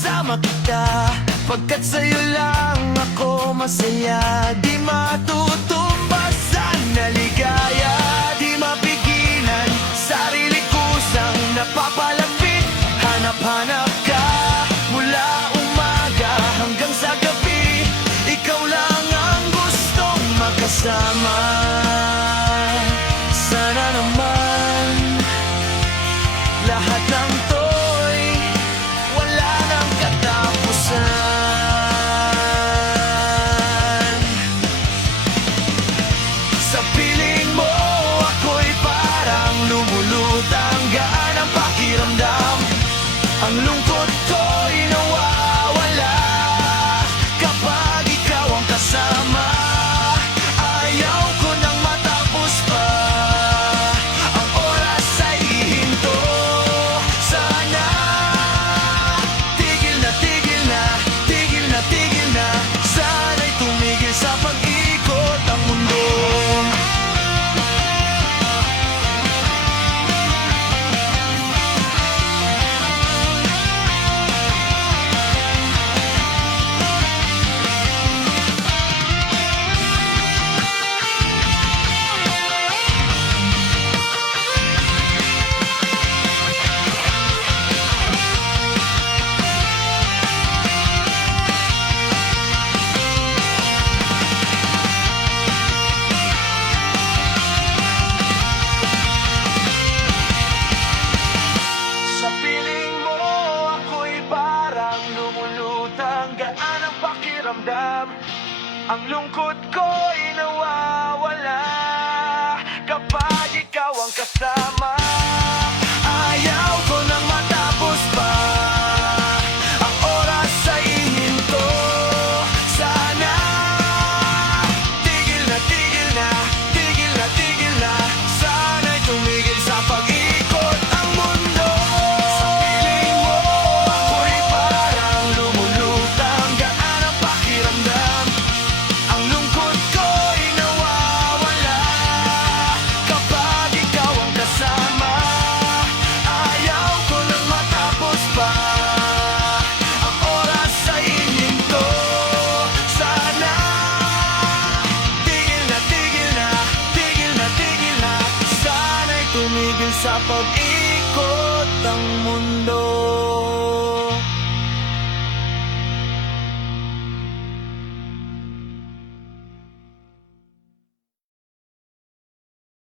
kasama kita, pagkat sa'yo lang ako masaya. Di matutumbasan na ligaya, di mapigilan, sarili kusang napapalapit. Hanap-hanap ka mula umaga hanggang sa gabi, ikaw lang ang gustong makasama. Sana naman lahat ng to'y wala nang katapusan. Sa piling mo ako'y parang lumulutang, gaan ang pakiramdam. Ang lungkot ko'y nawawala kapag ikaw ang kasama. Ayaw ko nang matapos pa ang oras ay hihinto. Sana tigil na, tigil na, tigil na, tigil na. Sana'y tumigil sa pag-ikot ang mundo. Sa piling mo ako'y parang lumulutang, gaan ang pakiramdam. Ang lungkot ko'y nawawala kapag ikaw ang kasama. Ayaw ko nang matapos pa ang oras ay hihinto. Sana tigil na, tigil na, tigil na, tigil na. Sana'y tumigil sa pag-ikot ang mundo. Sa piling mo ako'y parang lumulutang, gaan ang pakiramdam. Ang lungkot ko'y nawawala kapag ikaw ang kasama. Ayaw ko nang matapos pa ang oras ay hihinto. Sana tigil na, tigil na, tigil na, tigil na. Sana'y tumigil sa pag-ikot ang mundo.